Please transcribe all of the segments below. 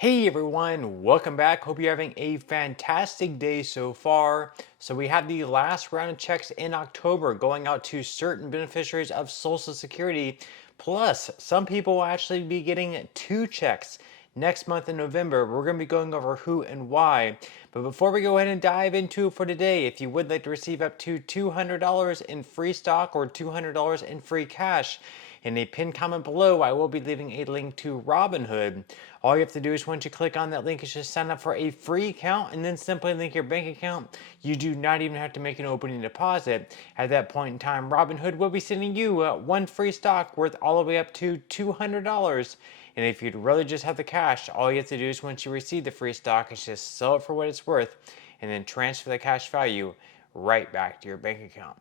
Hey everyone, welcome back. Hope you're having a fantastic day so far. So we have the last round of checks in October going out to certain beneficiaries of Social Security. Plus, some people will actually be getting two checks next month in November. We're going to be going over who and why. But before we go ahead and dive into it for today, if you would like to receive up to $200 in free stock or $200 in free cash, in a pinned comment below, I will be leaving a link to Robinhood. All you have to do is once you click on that link is just sign up for a free account and then simply link your bank account. You do not even have to make an opening deposit. At that point in time, Robinhood will be sending you one free stock worth all the way up to $200. And if you'd really just have the cash, all you have to do is once you receive the free stock is just sell it for what it's worth and then transfer the cash value right back to your bank account.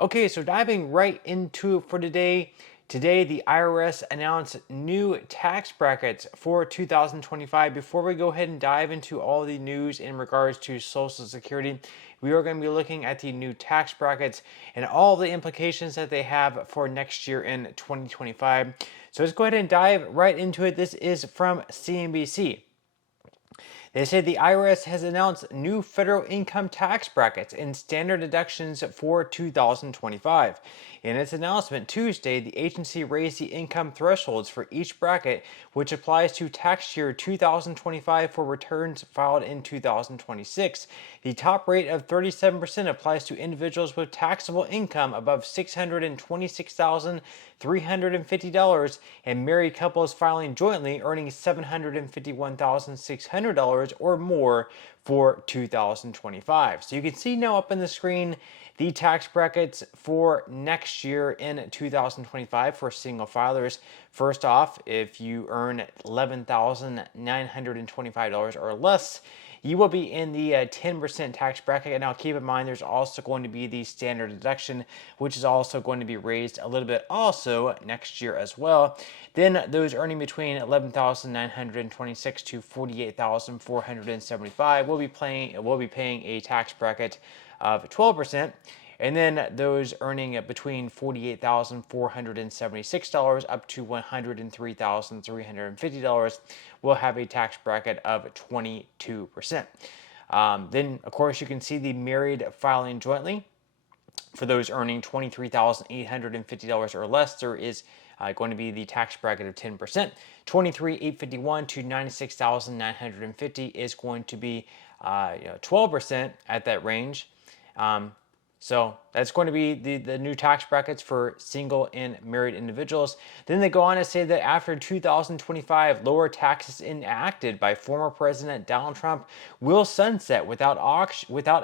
Okay, so diving right into it for today. Today, the IRS announced new tax brackets for 2025. Before we go ahead and dive into all the news in regards to Social Security, we are going to be looking at the new tax brackets and all the implications that they have for next year in 2025. So let's go ahead and dive right into it. This is from CNBC. They say the IRS has announced new federal income tax brackets and standard deductions for 2025. In its announcement Tuesday, the agency raised the income thresholds for each bracket, which applies to tax year 2025 for returns filed in 2026. The top rate of 37% applies to individuals with taxable income above $626,350 and married couples filing jointly earning $751,600 or more for 2025. So you can see now up on the screen the tax brackets for next year in 2025 for single filers. First off, if you earn $11,925 or less, you will be in the 10% tax bracket. And now keep in mind, there's also going to be the standard deduction, which is also going to be raised a little bit also next year as well. Then those earning between $11,926 to $48,475 will be paying a tax bracket of 12%. And then those earning between $48,476 up to $103,350 will have a tax bracket of 22%. Then, of course, you can see the married filing jointly. For those earning $23,850 or less, there is going to be the tax bracket of 10%. $23,851 to $96,950 is going to be 12% at that range. So that's going to be the new tax brackets for single and married individuals. Then they go on to say that after 2025, lower taxes enacted by former President Donald Trump will sunset without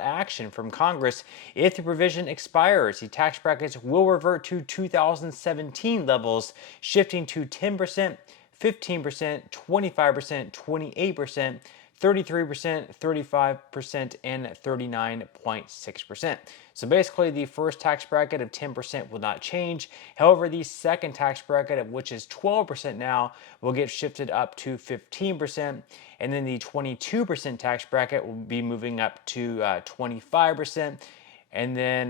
action from Congress. If the provision expires, the tax brackets will revert to 2017 levels, shifting to 10%, 15%, 25%, 28%, 33%, 35%, and 39.6%. So basically, the first tax bracket of 10% will not change. However, the second tax bracket, which is 12% now, will get shifted up to 15%. And then the 22% tax bracket will be moving up to 25%. And then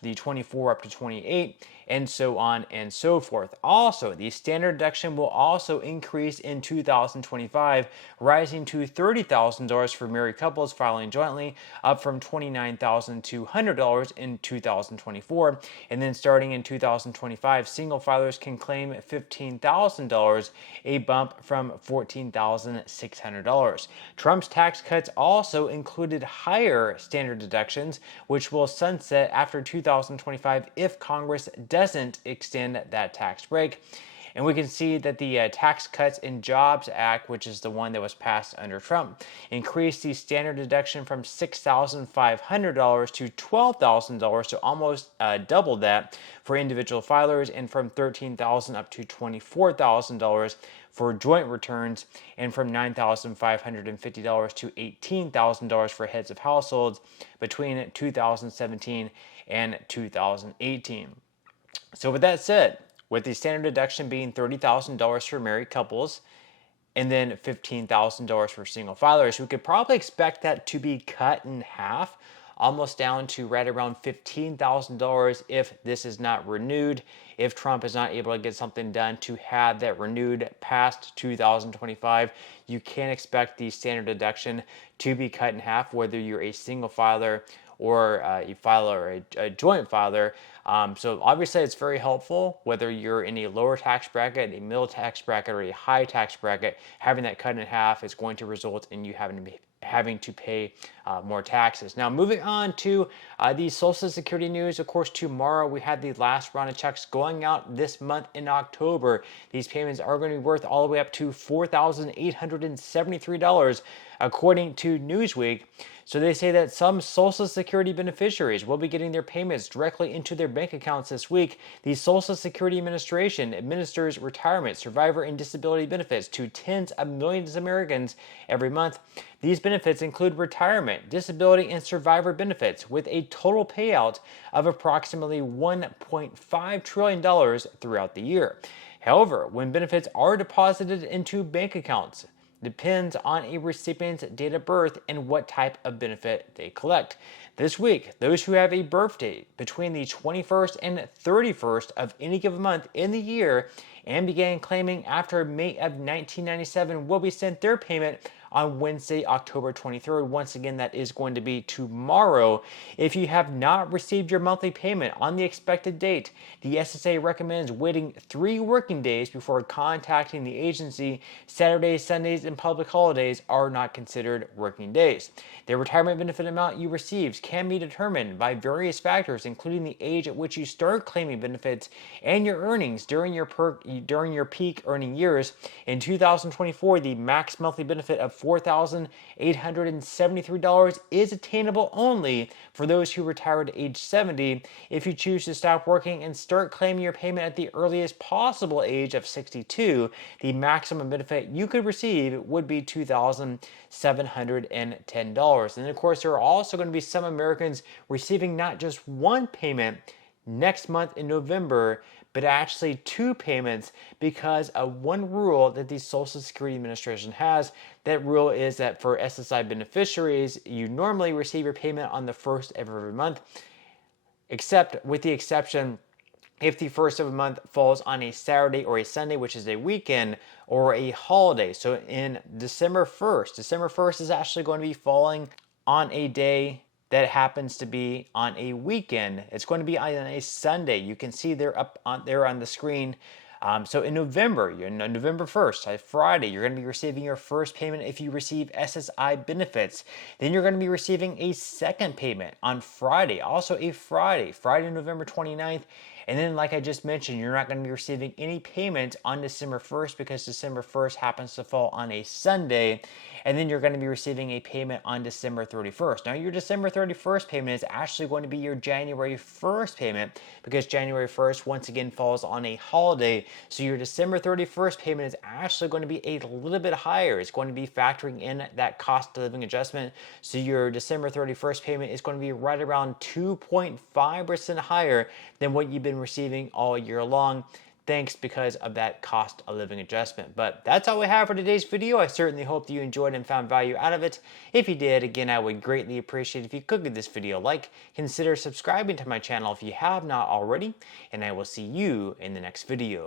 the 24 up to 28, and so on and so forth. Also, the standard deduction will also increase in 2025, rising to $30,000 for married couples filing jointly, up from $29,200 in 2024. And then starting in 2025, single filers can claim $15,000, a bump from $14,600. Trump's tax cuts also included higher standard deductions, which will sunset after 2025 if Congress doesn't extend that tax break. And we can see that the Tax Cuts and Jobs Act, which is the one that was passed under Trump, increased the standard deduction from $6,500 to $12,000, so almost doubled that for individual filers, and from $13,000 up to $24,000 for joint returns, and from $9,550 to $18,000 for heads of households between 2017 and 2018. So with that said, with the standard deduction being $30,000 for married couples and then $15,000 for single filers, we could probably expect that to be cut in half almost down to right around $15,000 if this is not renewed. If Trump is not able to get something done to have that renewed past 2025, you can expect the standard deduction to be cut in half, whether you're a single filer or a filer or a joint filer. So obviously it's very helpful whether you're in a lower tax bracket, a middle tax bracket, or a high tax bracket. Having that cut in half is going to result in you having to pay more taxes. Now, moving on to the Social Security news. Of course, tomorrow we had the last round of checks going out this month in October. These payments are going to be worth all the way up to $4,873, according to Newsweek. So they say that some Social Security beneficiaries will be getting their payments directly into their bank accounts this week. The Social Security Administration administers retirement, survivor, and disability benefits to tens of millions of Americans every month. These benefits include retirement, disability, and survivor benefits, with a total payout of approximately $1.5 trillion throughout the year. However, when benefits are deposited into bank accounts, depends on a recipient's date of birth and what type of benefit they collect. This week, those who have a birth date between the 21st and 31st of any given month in the year and began claiming after May of 1997 will be sent their payment on Wednesday, October 23rd. Once again, that is going to be tomorrow. If you have not received your monthly payment on the expected date, the SSA recommends waiting 3 working days before contacting the agency. Saturdays, Sundays, and public holidays are not considered working days. The retirement benefit amount you receive can be determined by various factors, including the age at which you start claiming benefits and your earnings during your peak earning years. In 2024, the max monthly benefit of $4,873 is attainable only for those who retired at age 70. If you choose to stop working and start claiming your payment at the earliest possible age of 62, the maximum benefit you could receive would be $2,710. And of course, there are also going to be some Americans receiving not just one payment next month in November, but actually 2 payments because of one rule that the Social Security Administration has. That rule is that for SSI beneficiaries, you normally receive your payment on the first of every month, except with the exception if the first of the month falls on a Saturday or a Sunday, which is a weekend, or a holiday. So in December 1st is actually going to be falling on a day that happens to be on a weekend. It's going to be on a Sunday. You can see they're up on there on the screen. So in November, November 1st, a Friday, you're going to be receiving your first payment if you receive SSI benefits. Then you're going to be receiving a second payment on Friday, also a Friday, November 29th. And then, like I just mentioned, you're not going to be receiving any payment on December 1st because December 1st happens to fall on a Sunday. And then you're going to be receiving a payment on December 31st. Now, your December 31st payment is actually going to be your January 1st payment because January 1st, once again, falls on a holiday. So your December 31st payment is actually going to be a little bit higher. It's going to be factoring in that cost of living adjustment. So your December 31st payment is going to be right around 2.5% higher than what you've been receiving all year long, thanks because of that cost of living adjustment. But that's all we have for today's video. I certainly hope that you enjoyed and found value out of it. If you did, again, I would greatly appreciate if you could give this video a like. Consider subscribing to my channel if you have not already, and I will see you in the next video.